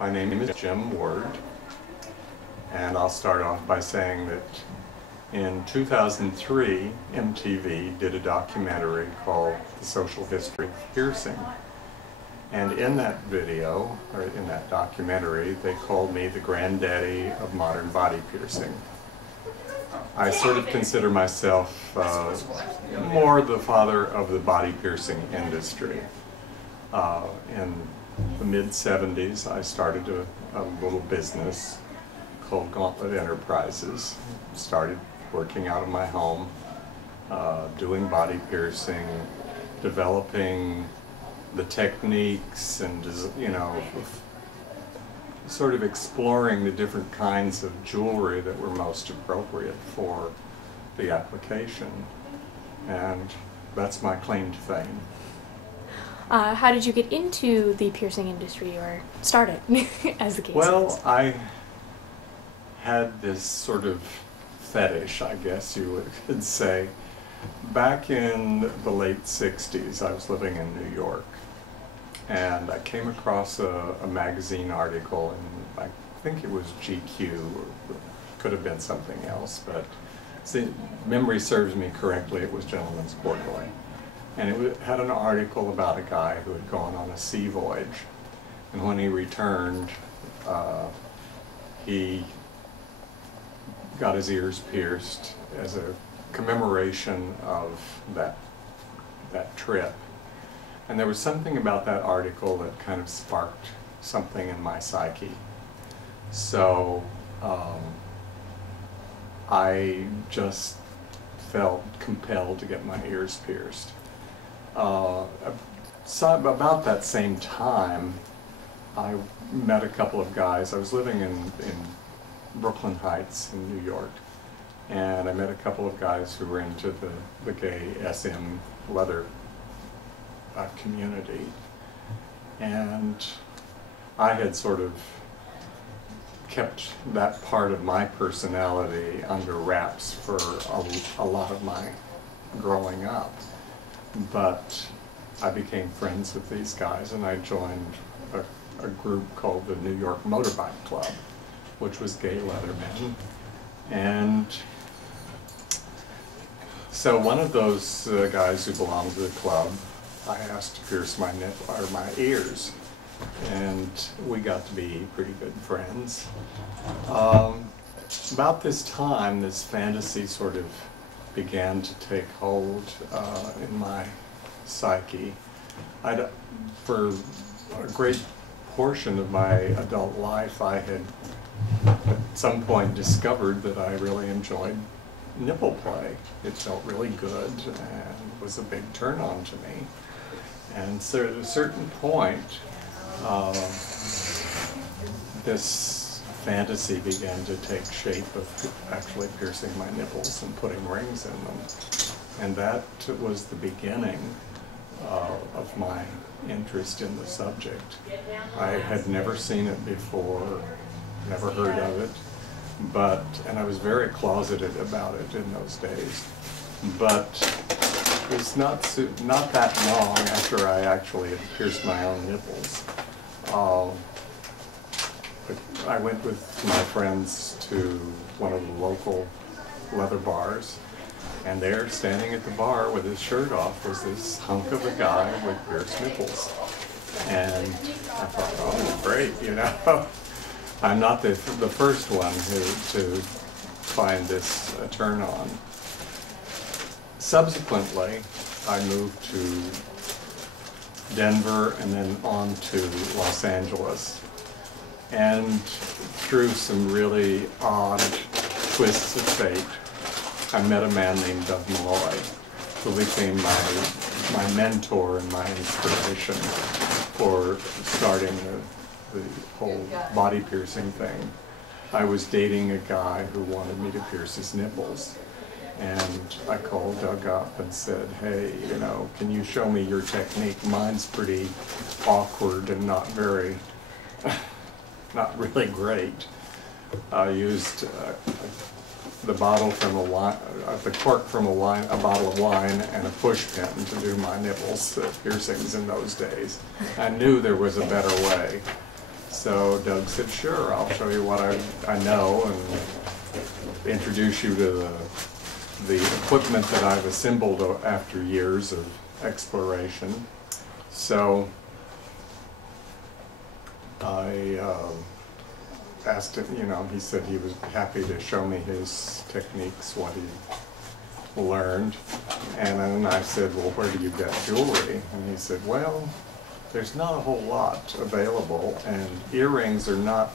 My name is Jim Ward, and I'll start off by saying that in 2003, MTV did a documentary called The Social History of Piercing. And in that video, or in that documentary, they called me the granddaddy of modern body piercing. I sort of consider myself more the father of the body piercing industry. In the mid-70s, I started a little business called Gauntlet Enterprises. Started working out of my home, doing body piercing, developing the techniques and, sort of exploring the different kinds of jewelry that were most appropriate for the application. And that's my claim to fame. How did you get into the piercing industry, or start it, as the case is? Well, I had this sort of fetish, I guess you could say. Back in the late 60s, I was living in New York, and I came across a magazine article, and I think it was GQ, or could have been something else, but see, memory serves me correctly, it was Gentleman's Quarterly. And it had an article about a guy who had gone on a sea voyage, and when he returned, he got his ears pierced as a commemoration of that trip. And there was something about that article that kind of sparked something in my psyche. So I just felt compelled to get my ears pierced. So about that same time, I met a couple of guys. I was living in Brooklyn Heights in New York, and I met a couple of guys who were into the gay SM leather community. And I had sort of kept that part of my personality under wraps for a lot of my growing up. But I became friends with these guys, and I joined a group called the New York Motorbike Club, which was gay leathermen. And so one of those guys who belonged to the club, I asked to pierce my ears, and we got to be pretty good friends. About this time, this fantasy sort of began to take hold in my psyche. For a great portion of my adult life, I had at some point discovered that I really enjoyed nipple play. It felt really good and was a big turn on to me. And so at a certain point, this fantasy began to take shape of actually piercing my nipples and putting rings in them. And that was the beginning of my interest in the subject. I had never seen it before, never heard of it, and I was very closeted about it in those days. But it was not that long after I actually had pierced my own nipples. I went with my friends to one of the local leather bars, and there, standing at the bar with his shirt off, was this hunk of a guy with pierced nipples. And I thought, oh, great, I'm not the first one to find this a turn on. Subsequently, I moved to Denver and then on to Los Angeles. And through some really odd twists of fate, I met a man named Doug Malloy, who became my mentor and my inspiration for starting the whole body piercing thing. I was dating a guy who wanted me to pierce his nipples, and I called Doug up and said, hey, can you show me your technique? Mine's pretty awkward and not really great. I used the bottle from the cork from a bottle of wine and a push pin to do my nipples piercings in those days. I knew there was a better way. So Doug said, sure, I'll show you what I know and introduce you to the equipment that I've assembled after years of exploration. So I asked him, you know, he said he was happy to show me his techniques, what he learned. And then I said, well, where do you get jewelry? And he said, well, there's not a whole lot available, and earrings are not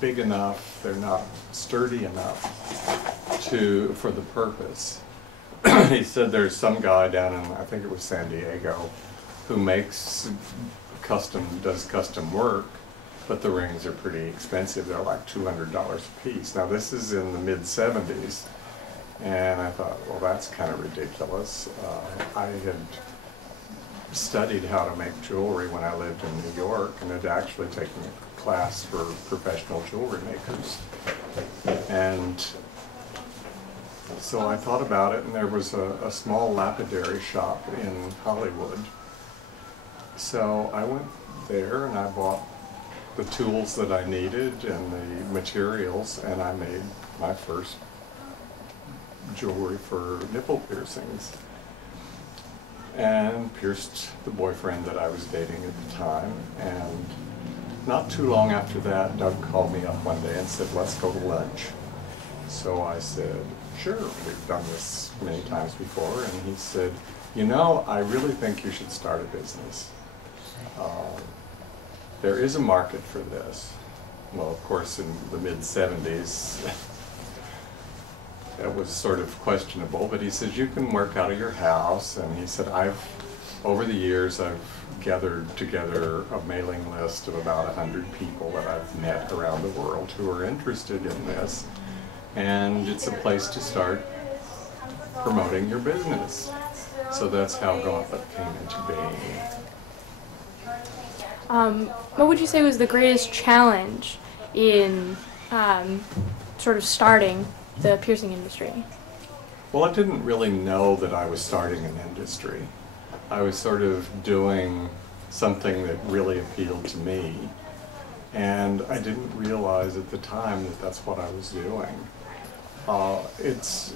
big enough, they're not sturdy enough for the purpose. He said there's some guy down in, I think it was San Diego, who does custom work, but the rings are pretty expensive. They're like $200 a piece. Now this is in the mid-70s, and I thought, well, that's kind of ridiculous. I had studied how to make jewelry when I lived in New York, and had actually taken a class for professional jewelry makers. And so I thought about it, and there was a small lapidary shop in Hollywood. So I went there and I bought the tools that I needed and the materials, and I made my first jewelry for nipple piercings. And pierced the boyfriend that I was dating at the time. And not too long after that, Doug called me up one day and said, let's go to lunch. So I said, sure, we've done this many times before. And he said, you know, I really think you should start a business. There is a market for this. Well, of course, in the mid-70s, it was sort of questionable, but he said, you can work out of your house. And he said, over the years, I've gathered together a mailing list of about 100 people that I've met around the world who are interested in this. And it's a place to start promoting your business. So that's how Gauntlet came into being. What would you say was the greatest challenge in sort of starting the piercing industry? Well, I didn't really know that I was starting an industry. I was sort of doing something that really appealed to me, and I didn't realize at the time that that's what I was doing. It's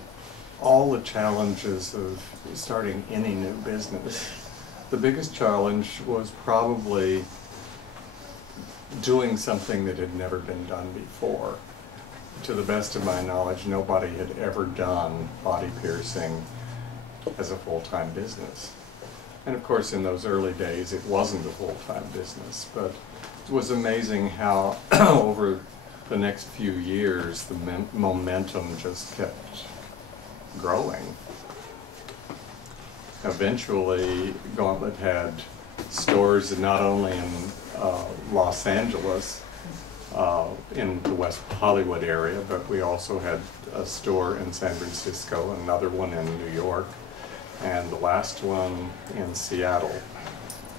all the challenges of starting any new business. The biggest challenge was probably doing something that had never been done before. To the best of my knowledge, nobody had ever done body piercing as a full-time business. And of course, in those early days, it wasn't a full-time business, but it was amazing how over the next few years, the momentum just kept growing. Eventually, Gauntlet had stores not only in Los Angeles, in the West Hollywood area, but we also had a store in San Francisco, another one in New York, and the last one in Seattle.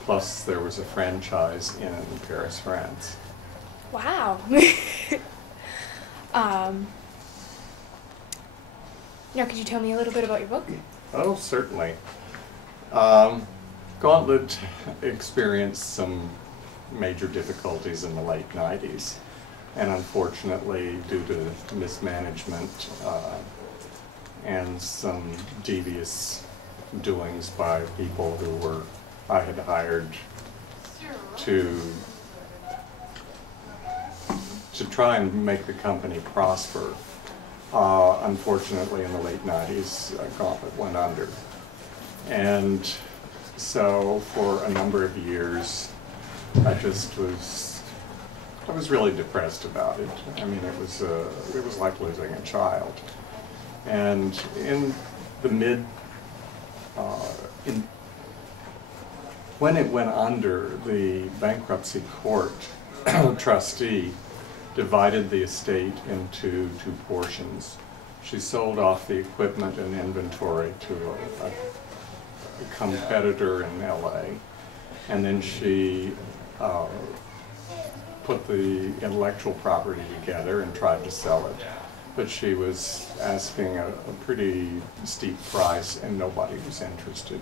Plus there was a franchise in Paris, France. Wow. Now, could you tell me a little bit about your book? Oh, certainly. Gauntlet experienced some major difficulties in the late 90s. And unfortunately, due to mismanagement and some devious doings by people who I had hired to try and make the company prosper, unfortunately in the late 90s, Gauntlet went under. And so for a number of years, I was really depressed about it. I mean, it was like losing a child. And in the when it went under, the bankruptcy court trustee divided the estate into two portions. She sold off the equipment and inventory to a competitor in LA, and then she put the intellectual property together and tried to sell it. But she was asking a pretty steep price and nobody was interested.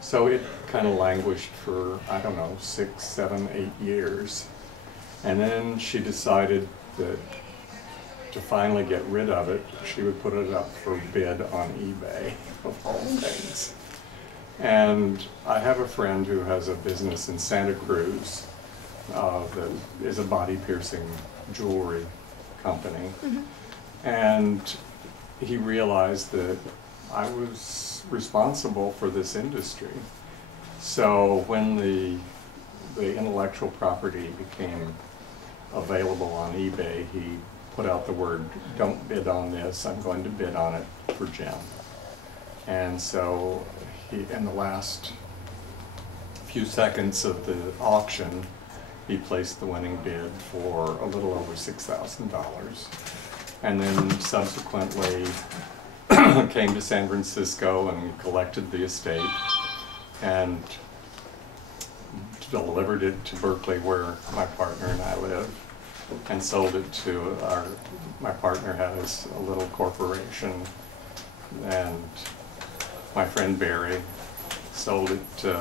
So it kind of languished for, I don't know, 6, 7, 8 years. And then she decided that to finally get rid of it, she would put it up for bid on eBay, of all things. And I have a friend who has a business in Santa Cruz that is a body piercing jewelry company. And he realized that I was responsible for this industry. So when the intellectual property became available on eBay, he put out the word, "Don't bid on this, I'm going to bid on it for Jim." And so he, in the last few seconds of the auction, he placed the winning bid for a little over $6,000. And then subsequently came to San Francisco and collected the estate and delivered it to Berkeley, where my partner and I live, and sold it to my partner has a little corporation, and my friend Barry sold it to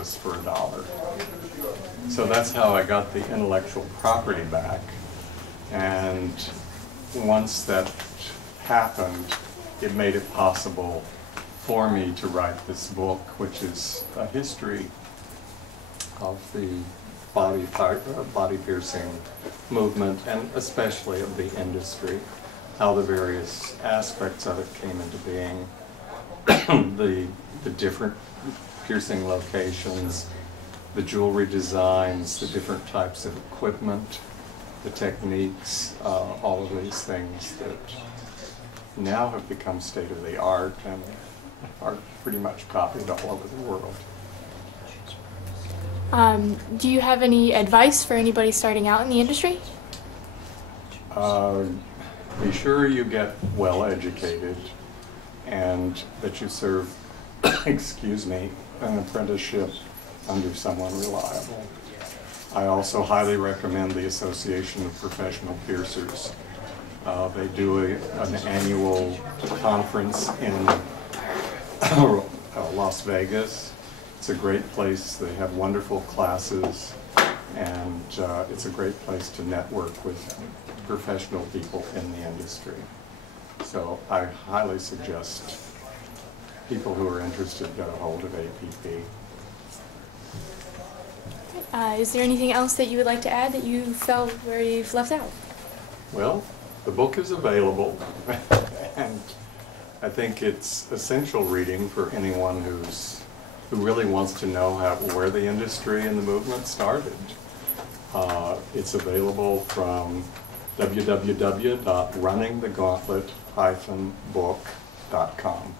us for $1. So that's how I got the intellectual property back. And once that happened, it made it possible for me to write this book, which is a history of the body piercing movement, and especially of the industry, how the various aspects of it came into being, the different piercing locations, the jewelry designs, the different types of equipment, the techniques, all of these things that now have become state of the art and are pretty much copied all over the world. Do you have any advice for anybody starting out in the industry? Be sure you get well educated and that you serve, excuse me, an apprenticeship under someone reliable. I also highly recommend the Association of Professional Piercers. They do an annual conference in Las Vegas. It's a great place. They have wonderful classes, and it's a great place to network with professional people in the industry. So I highly suggest people who are interested get a hold of APP. Is there anything else that you would like to add that you felt where you've left out? Well, the book is available, and I think it's essential reading for anyone who really wants to know where the industry and the movement started. It's available from www.runningthegauntlet-book.com.